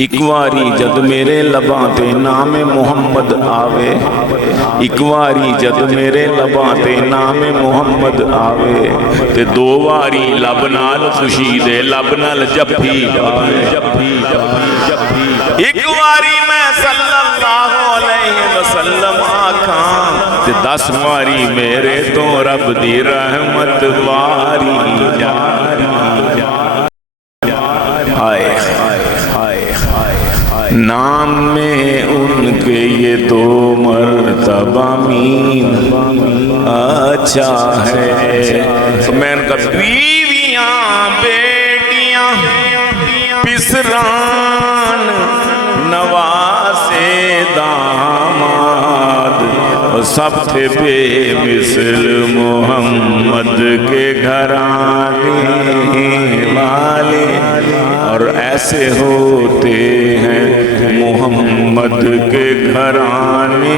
ایک واری جد میرے لباں تے نام محمد آوے، ایک واری جد میرے لباں تے نام محمد آوے، تے دو واری لب نال خوشی دے لب نال جپھی آوے۔ ایک واری میں صلی اللہ علیہ وسلم آکھاں، تے 10 واری میرے تو رب دی رحمت واری جاری۔ نام میں ان کے یہ 2 مرتبہ مین اچھا ہے۔ تو میں ان کا بیویاں بیٹیاں پسران نواسے داماد سب تھے بے مثل محمد کے گھرانے والے، اور ایسے ہوتے ہیں محمد کے گھرانے